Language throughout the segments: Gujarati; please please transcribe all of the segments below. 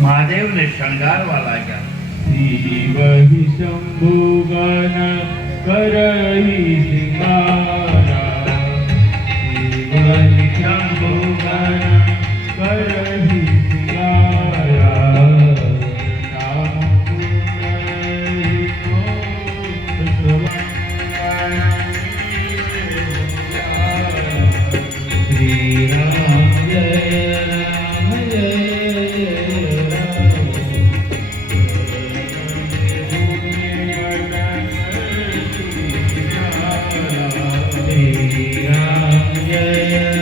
મહાદેવને શણગારવા લાગ્યા. શિવહિ શંભુગન કરહિ સિંગારા, શિવહિ શંભુગન કરહિ સિંગારા, નામ શ્રી રામ જય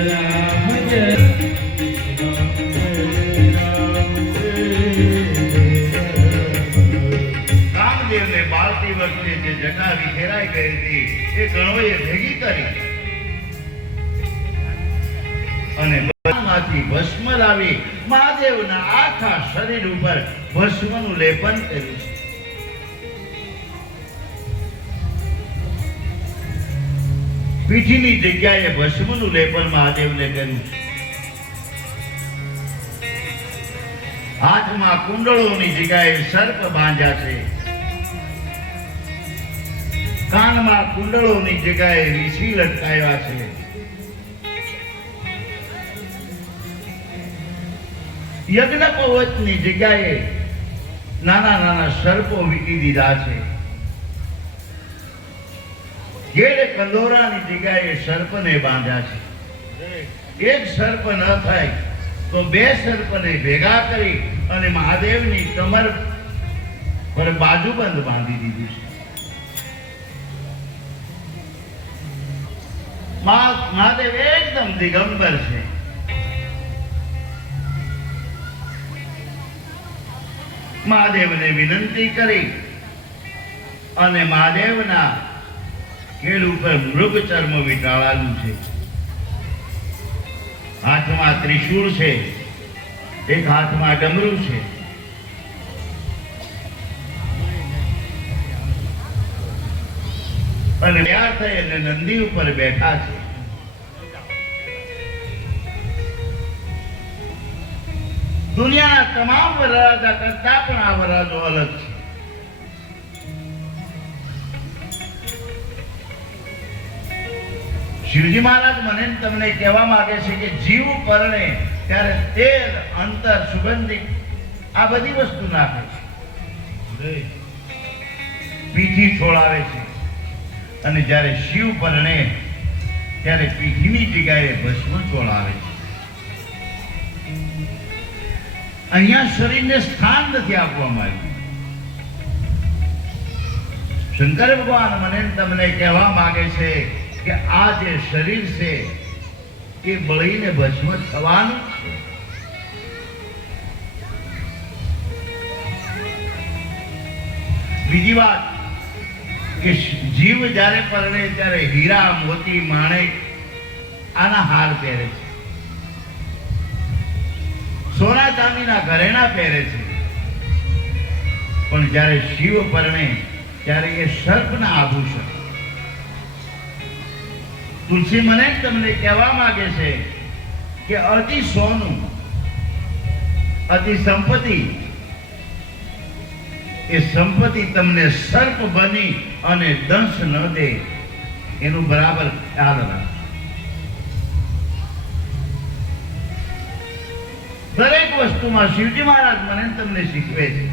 રામ જય કામદેવને બાળતી વખતે જે જટા વિખેરાઈ ગઈ હતી એ ગણોએ ભેગી કરી અને માંથી ભસ્મ લાવી મહાદેવના આખા શરીર ઉપર ભસ્મનું લેપન કર્યું છે. પીઠીની જગ્યાએ ભસ્મનું લેપન મહાદેવને કર્યું છે. હાથમાં કુંડળોની જગ્યાએ સર્પ બાંધ્યા છે. કાનમાં કુંડળોની જગ્યાએ ઋષિ લટકાવ્યા છે. યજ્ઞ પર્વતની જગ્યાએ નાના નાના સર્પો વીટી દીધા છે. ઘેડ કંદોરાની જગ્યાએ સર્પને બાંધ્યા છે. એક સર્પ ન થાય તો બે સર્પને ભેગા કરી અને મહાદેવની કમર પર બાજુબંધ બાંધી દીધું છે. મહાદેવ એકદમ દિગંબર છે. મહાદેવને વિનંતી કરી અને મહાદેવના કેળ ઉપર મૃગ ચર્મ વીંટાળાયું છે. હાથમાં ત્રિશૂળ છે, એક હાથમાં ડમરું છે. અને તૈયાર થઈ અને નંદી ઉપર બેઠા છે. દુનિયાના તમામ વરરાજા કરતા પણ આ વરરાજો અલગ છે. શિવજી મહારાજ મને તમને કહેવા માંગે છે કે જીવ પરણે ત્યારે તેલ, અંતર, સુગંધિક આ બધી વસ્તુ નાખે છે, પીઠી છોડાવે છે. અને જ્યારે શિવ પરણે ત્યારે પીઠીની જગ્યાએ ભસ્મ છોડાવે છે. અહીંયા શરીરને સ્થાન નથી આપવામાં આવ્યું. શંકર ભગવાન મને તમને કહેવા માંગે છે કે આ જે શરીર છે એ બળીને ભસ્મ થવાનું છે. બીજી વાત કે જીવ જ્યારે પરણે ત્યારે હીરા, મોતી, માણેક આના હાર પહેરે છે, સોના ચાંદીના ઘરેણા પહેરે છે. પણ જ્યારે શિવ પરણે ત્યારે એ સર્પના આભૂષણ. તુલસી મને તમને કહેવા માંગે છે કે અતિ સોનું, અતિ સંપત્તિ, એ સંપત્તિ તમને સર્પ બની અને દંશ ન દે એનું બરાબર ખ્યાલ રાખો. દરેક વસ્તુમાં શિવજી મહારાજ મને તમને શીખવે છે